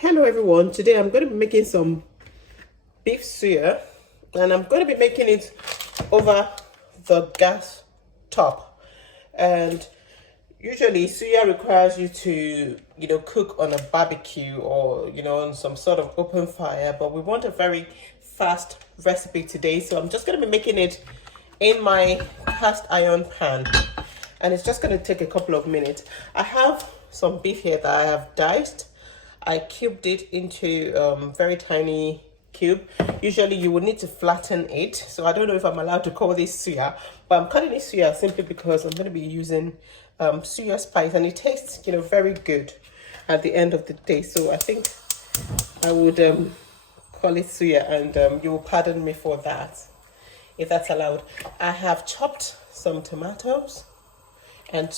Hello everyone, today I'm going to be making some beef suya and I'm going to be making it over the gas top. And usually suya requires you to cook on a barbecue or on some sort of open fire, but we want a very fast recipe today, so I'm just going to be making it in my cast iron pan and it's just going to take a couple of minutes. I have some beef here that I have diced. I cubed it into very tiny cube. Usually you would need to flatten it, so I don't know if I'm allowed to call this suya, but I'm calling it suya simply because I'm going to be using suya spice and it tastes very good at the end of the day. So I think I would call it suya, and you will pardon me for that if that's allowed. I have chopped some tomatoes and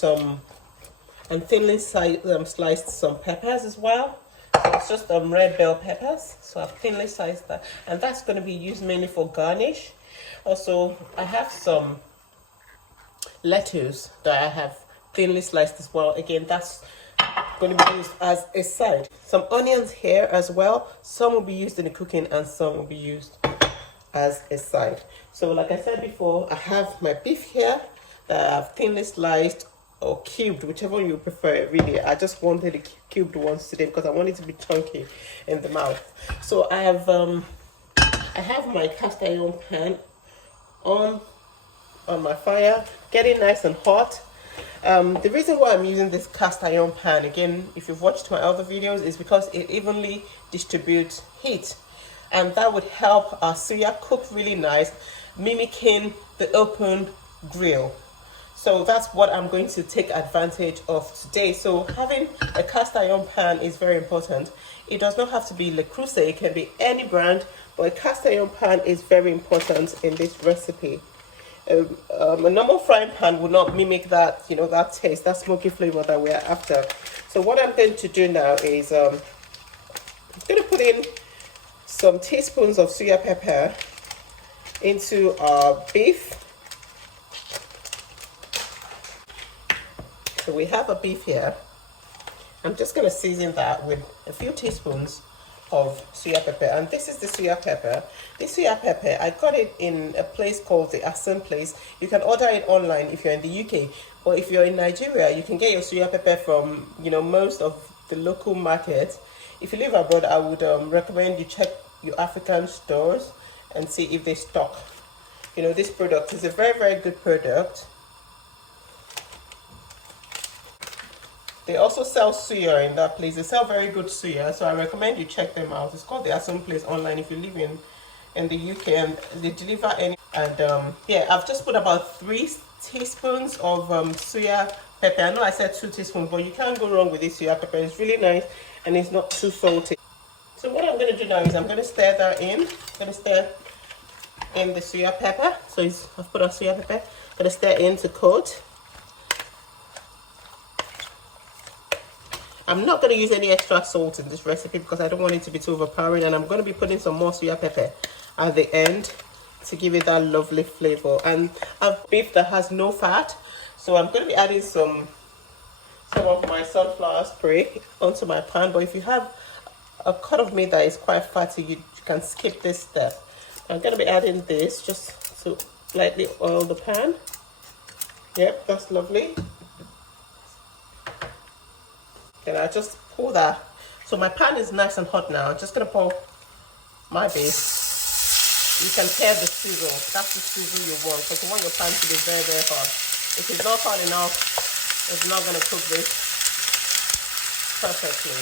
thinly sliced some peppers as well. So it's just red bell peppers, so I've thinly sliced that, and that's going to be used mainly for garnish. Also, I have some lettuce that I have thinly sliced as well. Again, that's going to be used as a side. Some onions here as well. Some will be used in the cooking and some will be used as a side. So like I said before, I have my beef here that I've thinly sliced or cubed, whichever you prefer. Really, I just wanted the cubed ones today because I want it to be chunky in the mouth. So I have my cast iron pan on my fire, getting nice and hot. The reason why I'm using this cast iron pan, again, if you've watched my other videos, is because it evenly distributes heat, and that would help our suya cook really nice, mimicking the open grill. So that's what I'm going to take advantage of today. So having a cast iron pan is very important. It does not have to be Le Creuset, it can be any brand, but a cast iron pan is very important in this recipe. A normal frying pan would not mimic that, that taste, that smoky flavor that we're after. So what I'm going to do now is I'm going to put in some teaspoons of suya pepper into our beef. So we have a beef here. I'm just going to season that with a few teaspoons of suya pepper, and this is the suya pepper. This suya pepper, I got it in a place called the Asin Place. You can order it online if you're in the UK, or if you're in Nigeria, you can get your suya pepper from most of the local markets. If you live abroad, I would recommend you check your African stores and see if they stock this product. Is a very, very good product. They also sell suya in that place. They sell very good suya, so I recommend you check them out. It's called the Asin Place online if you live in the UK, and they deliver any. And yeah, I've just put about 3 teaspoons of suya pepper. I know I said 2 teaspoons, but you can't go wrong with this suya pepper. It's really nice and it's not too salty. So what I'm going to do now is I'm going to stir that in. I'm going to stir in the suya pepper. So I've put our suya pepper. I'm going to stir in to coat. I'm not going to use any extra salt in this recipe because I don't want it to be too overpowering, and I'm going to be putting some more suya pepper at the end to give it that lovely flavor. And I have beef that has no fat, so I'm going to be adding some of my sunflower spray onto my pan. But if you have a cut of meat that is quite fatty, you can skip this step. I'm going to be adding this just to lightly oil the pan. Yep, that's lovely. And I just pour that. So my pan is nice and hot now. I'm just going to pour my beef. You can hear the sizzle. That's the sizzle you want, because you want your pan to be very, very hot. If it's not hot enough, it's not going to cook this perfectly.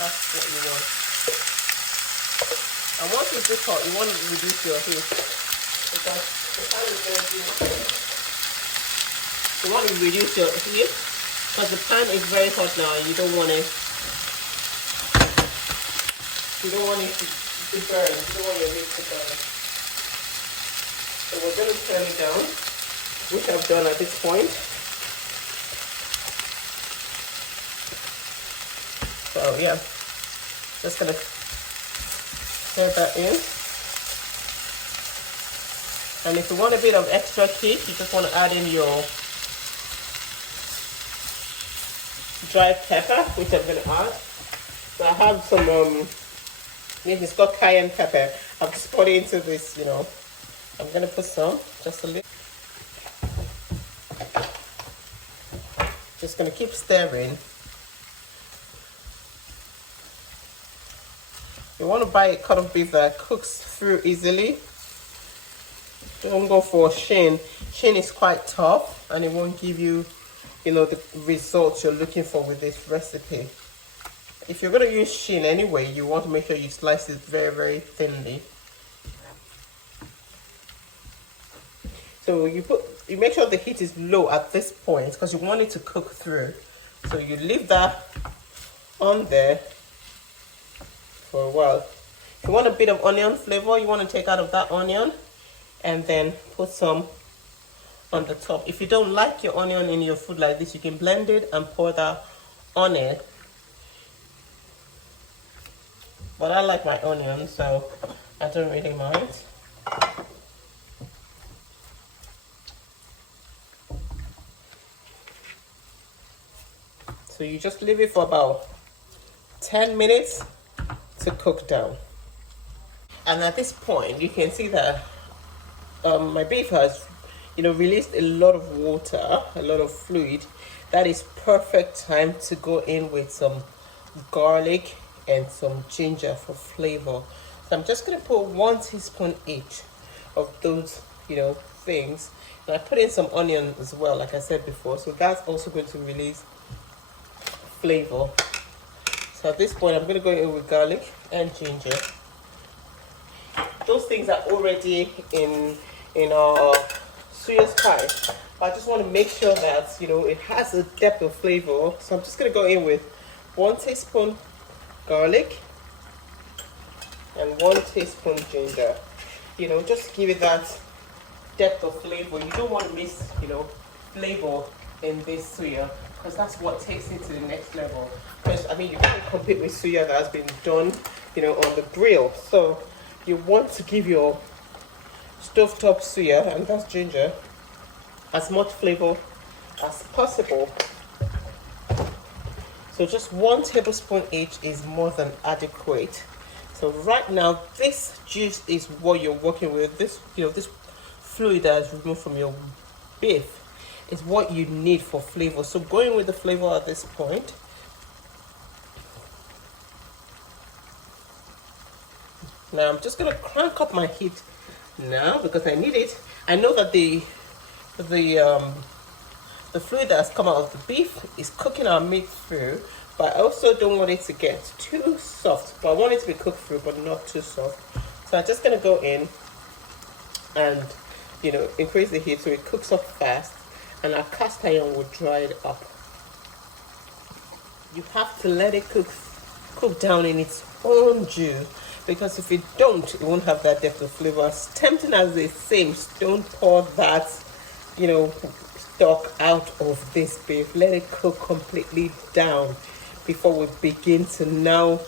That's what you want. And once it's this hot, you want to reduce your heat, because the pan is going to be hot. You want to reduce your heat because the pan is very hot now. You don't want it to burn. You don't want your meat to burn. So we're going to turn it down, which I've done at this point. So yeah, just going to stir that in. And if you want a bit of extra kick, you just want to add in your dry pepper, which I'm going to add. So I have some it's got cayenne pepper. I've just put it into this, I'm gonna put some, just a little. Just gonna keep stirring. You want to buy a cut of beef that cooks through easily. Don't go for shin. Shin is quite tough and it won't give you, the results you're looking for with this recipe. If you're going to use shin anyway, you want to make sure you slice it very, very thinly. So you make sure the heat is low at this point because you want it to cook through. So you leave that on there for a while. If you want a bit of onion flavor, you want to take out of that onion and then put some on the top. If you don't like your onion in your food like this, you can blend it and pour that on it. But I like my onion, so I don't really mind. So you just leave it for about 10 minutes to cook down. And at this point, you can see that my beef has, released a lot of water, a lot of fluid. That is perfect time to go in with some garlic and some ginger for flavor. So I'm just going to put 1 teaspoon each of those, things. And I put in some onion as well, like I said before. So that's also going to release flavor. So at this point, I'm going to go in with garlic and ginger. Those things are already in our suya spice. But I just want to make sure that, it has a depth of flavor. So I'm just going to go in with 1 teaspoon garlic and 1 teaspoon ginger. Just give it that depth of flavor. You don't want to miss, flavor in this suya because that's what takes it to the next level. Because, you can't compete with suya that has been done, on the grill. So you want to give your stovetop suya, and that's ginger, as much flavor as possible. So just 1 tablespoon each is more than adequate. So right now, this juice is what you're working with. This, this fluid that is removed from your beef is what you need for flavor. So going with the flavor at this point. Now I'm just gonna crank up my heat now because I need it. I know that the fluid that has come out of the beef is cooking our meat through, but I also don't want it to get too soft. But I want it to be cooked through, but not too soft. So I'm just gonna go in and increase the heat so it cooks up fast, and our cast iron will dry it up. You have to let it cook down in its own juice, because if you don't, it won't have that depth of flavor. As tempting as it seems, don't pour that, stock out of this beef. Let it cook completely down before we begin to now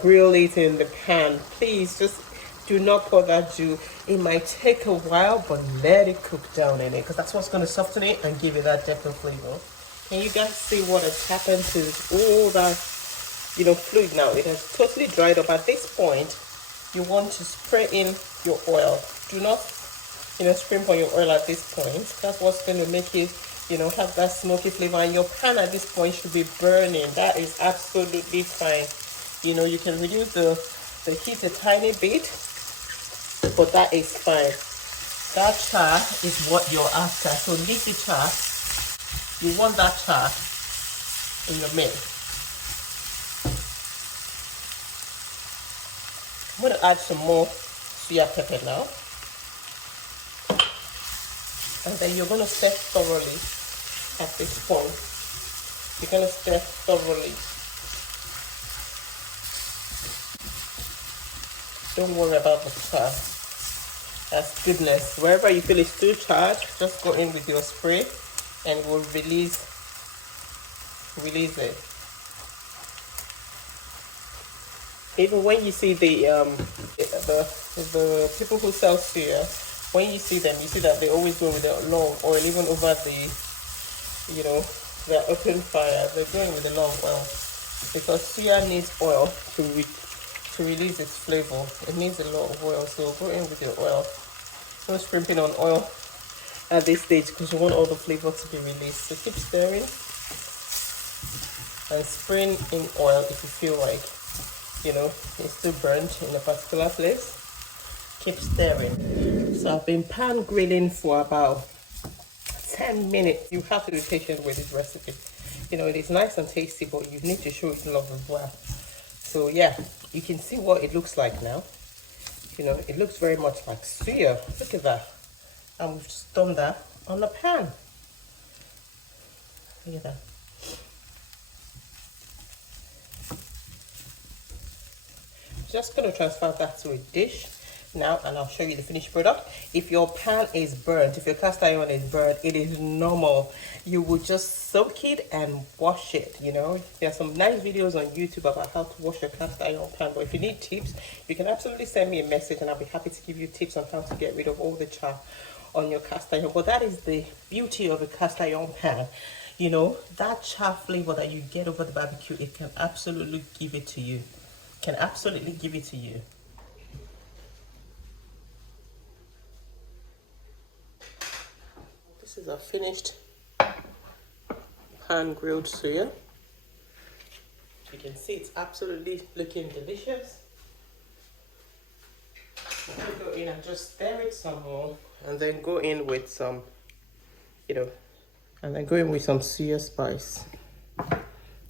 grill it in the pan. Please just do not pour that juice. It might take a while, but let it cook down in it, because that's what's going to soften it and give it that depth of flavor. Can you guys see what has happened to all that fluid now? It has totally dried up. At this point, you want to spray in your oil. Do not scrimp on your oil at this point. That's what's going to make it have that smoky flavor, and your pan at this point should be burning. That is absolutely fine. You can reduce the heat a tiny bit, but that is fine. That char is what you're after. So leave the char. You want that char in your meal. I'm going to add some more suya pepper now. And then you're going to stir thoroughly at this point. You're going to stir thoroughly. Don't worry about the char. That's goodness. Wherever you feel it's too charred, just go in with your spray and it will release it. Even when you see the people who sell suya, when you see them, you see that they always go with the long oil, even over the, the open fire. They're going with the long oil. because suya needs oil to release its flavor. It needs a lot of oil, so go in with your oil. No sprinkling on oil at this stage because you want all the flavor to be released. So keep stirring and spraying in oil if you feel like, you know, it's still burnt in a particular place. Keep stirring. So I've been pan grilling for about 10 minutes. You have to be patient with this recipe. You know, it is nice and tasty, but you need to show it love as well. So yeah, you can see what it looks like now. You know, it looks very much like suya. Look at that. And we've just done that on the pan. Look at that. Just going to transfer that to a dish now, and I'll show you the finished product. If your pan is burnt, if your cast iron is burnt, it is normal. You would just soak it and wash it. You know, there are some nice videos on YouTube about how to wash your cast iron pan, but if you need tips, you can absolutely send me a message and I'll be happy to give you tips on how to get rid of all the char on your cast iron. But that is the beauty of a cast iron pan. You know, that char flavor that you get over the barbecue, it can absolutely give it to you. Can absolutely give it to you. This is a finished pan grilled suya. You can see it's absolutely looking delicious. I'm gonna go in and just stir it some more, and then go in with some, you know, and then go in with some suya spice.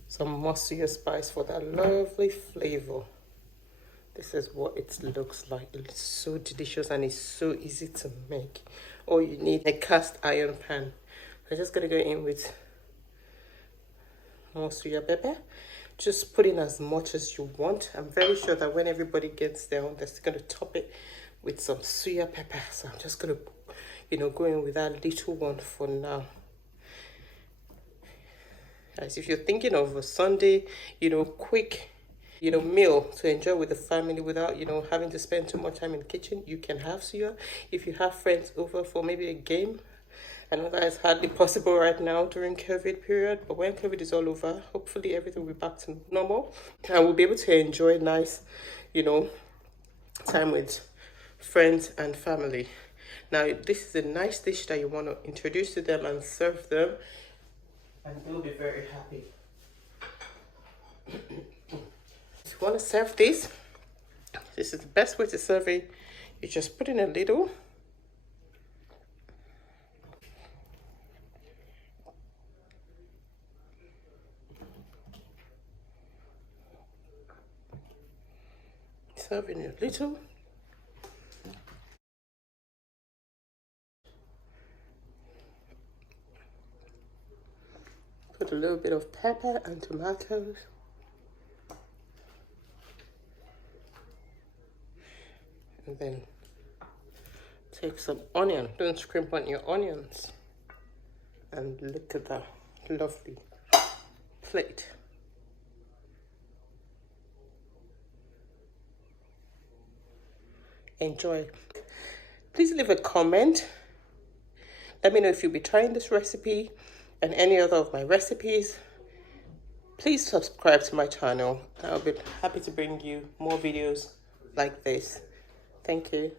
Some more suya spice for that lovely flavor. This is what it looks like. It's so delicious and it's so easy to make. All you need a cast iron pan. I'm just gonna go in with more suya pepper. Just put in as much as you want. I'm very sure that when everybody gets down, they're still gonna top it with some suya pepper. So I'm just gonna, you know, go in with that little one for now. As if you're thinking of a Sunday, you know, quick, you know, meal to enjoy with the family without, you know, having to spend too much time in the kitchen, you can have suya. If you have friends over for maybe a game, I know that is hardly possible right now during COVID period, but when COVID is all over, hopefully everything will be back to normal and we'll be able to enjoy nice, you know, time with friends and family. Now, this is a nice dish that you want to introduce to them and serve them, and they'll be very happy. If you want to serve this is the best way to serve it. You just put in a little. Serve in a little. Put a little bit of pepper and tomatoes. And then take some onion. Don't scrimp on your onions. And look at that lovely plate. Enjoy. Please leave a comment. Let me know if you'll be trying this recipe and any other of my recipes. Please subscribe to my channel. I'll be happy to bring you more videos like this. Thank you.